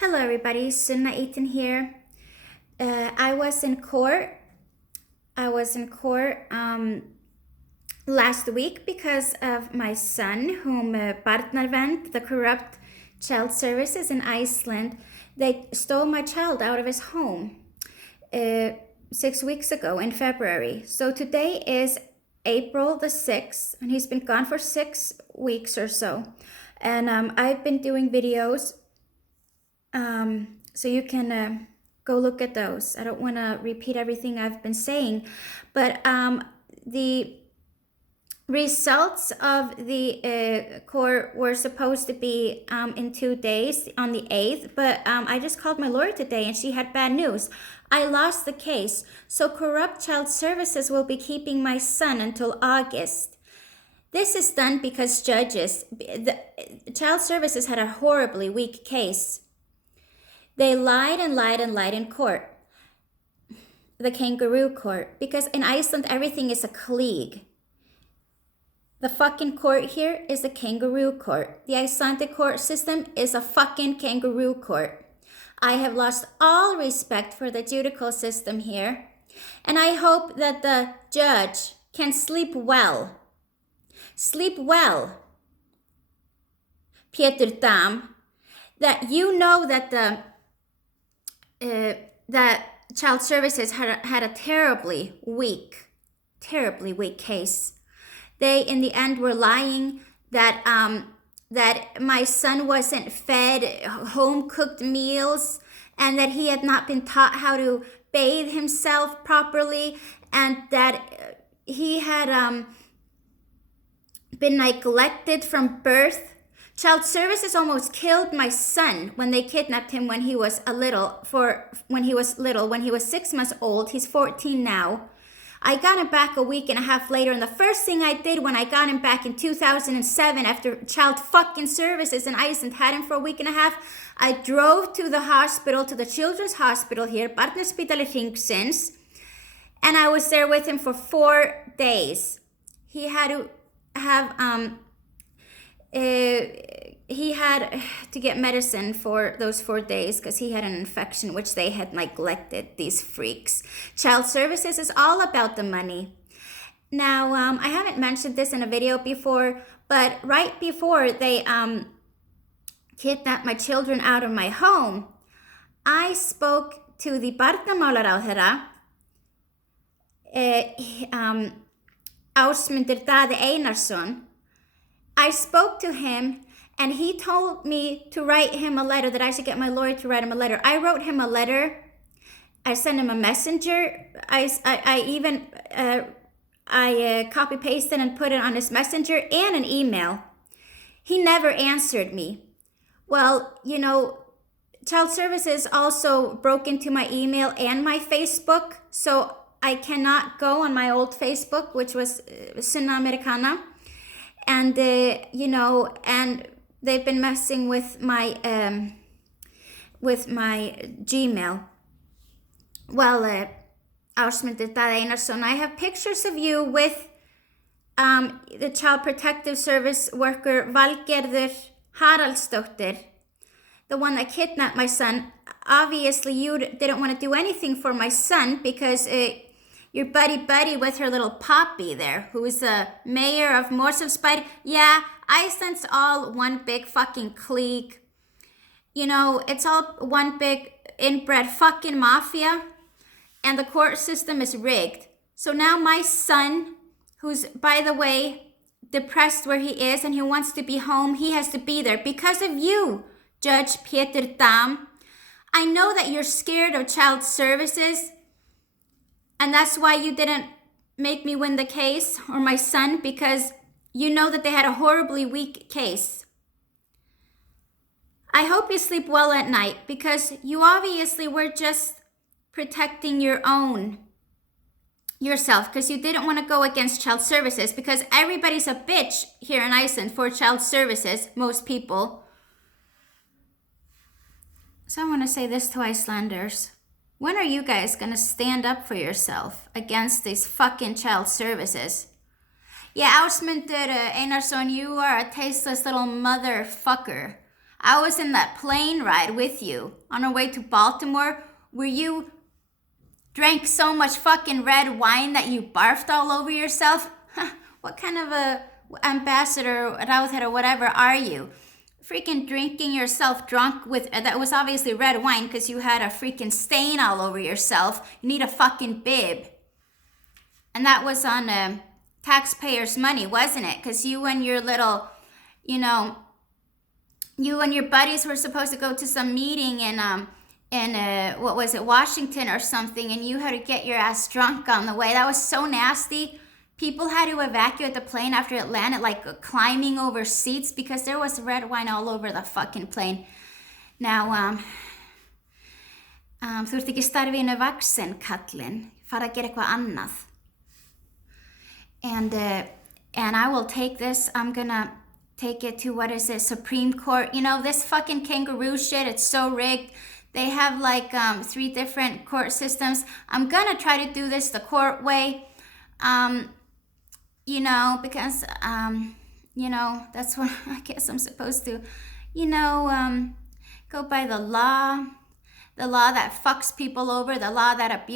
Hello everybody, Sunna Eaton here. I was in court. Last week because of my son, whom Barnavernd, the corrupt child services in Iceland, they stole my child out of his home 6 weeks ago in February. So today is April the 6th, and he's been gone for 6 weeks or so. And I've been doing videos. So you can go look at those. I don't want to repeat everything I've been saying, but the results of the court were supposed to be in 2 days on the 8th, but I just called my lawyer today and she had bad news. I lost the case, so Corrupt Child Services will be keeping my son until August. This is done because the Child Services had a horribly weak case. They lied and lied and lied in court, the kangaroo court, because in Iceland everything is a clique. The fucking court here is a kangaroo court. The Icelandic court system is a fucking kangaroo court. I have lost all respect for the judicial system here, and I hope that the judge can sleep well. Sleep well, Pétur Dam, that you know that that Child Services had a terribly weak case. They, in the end, were lying that that my son wasn't fed home-cooked meals and that he had not been taught how to bathe himself properly and that he had been neglected from birth. Child Services almost killed my son when they kidnapped him when he was little. When he was 6 months old. He's 14 now. I got him back a week and a half later, and the first thing I did when I got him back in 2007, after Child fucking Services in Iceland had him for a week and a half, I drove to the hospital, to the children's hospital here, Barnaspítali Hringsins, and I was there with him for 4 days. He had to have he had to get medicine for those 4 days because he had an infection which they had neglected, these freaks. Child Services is all about the money. Now, I haven't mentioned this in a video before, but right before they kidnapped my children out of my home, I spoke to the Barnamálaráðherra, Ásmundur Daði Einarsson. I spoke to him and he told me to write him a letter, that I should get my lawyer to write him a letter. I wrote him a letter. I sent him a messenger. I even copy pasted and put it on his messenger and an email. He never answered me. Well, you know, Child Services also broke into my email and my Facebook, so I cannot go on my old Facebook, which was Sunna Americana. And, you know, and they've been messing with my Gmail. Well, Ásmundur Daði Einarsson, I have pictures of you with the Child Protective Service worker Valgerður Haraldsdóttir, the one that kidnapped my son. Obviously, you didn't want to do anything for my son because you're buddy with her little Poppy there, who is the mayor of Mosfellsbær. Yeah, Iceland's all one big fucking clique. You know, it's all one big inbred fucking mafia, and the court system is rigged. So now my son, who's, by the way, depressed where he is and he wants to be home, he has to be there because of you, Judge Pétur Dam. I know that you're scared of Child Services, and that's why you didn't make me win the case, or my son, because you know that they had a horribly weak case. I hope you sleep well at night, because you obviously were just protecting yourself, because you didn't want to go against Child Services, because everybody's a bitch here in Iceland for Child Services, most people. So I want to say this to Icelanders. When are you guys going to stand up for yourself against these fucking Child Services? Yeah, Ásmundur Einarsson, you are a tasteless little motherfucker. I was in that plane ride with you on our way to Baltimore where you drank so much fucking red wine that you barfed all over yourself. What kind of a ambassador, Rauthar, or whatever are you? Freaking drinking yourself drunk with, that was obviously red wine because you had a freaking stain all over yourself. You need a fucking bib. And that was on taxpayers' money, wasn't it? Because you and your little, you and your buddies were supposed to go to some meeting in what was it, Washington or something, and you had to get your ass drunk on the way. That was so nasty. People had to evacuate the plane after it landed, like climbing over seats because there was red wine all over the fucking plane. Now, þú ert ekki starfinu vaksin, kallinn. Fara að gera eitthvað annað. And I will take this. I'm gonna take it to, what is it, Supreme Court. You know, this fucking kangaroo shit, it's so rigged. They have like 3 different court systems. I'm gonna try to do this the court way. Because, that's what I guess I'm supposed to, go by the law that fucks people over, the law that abuses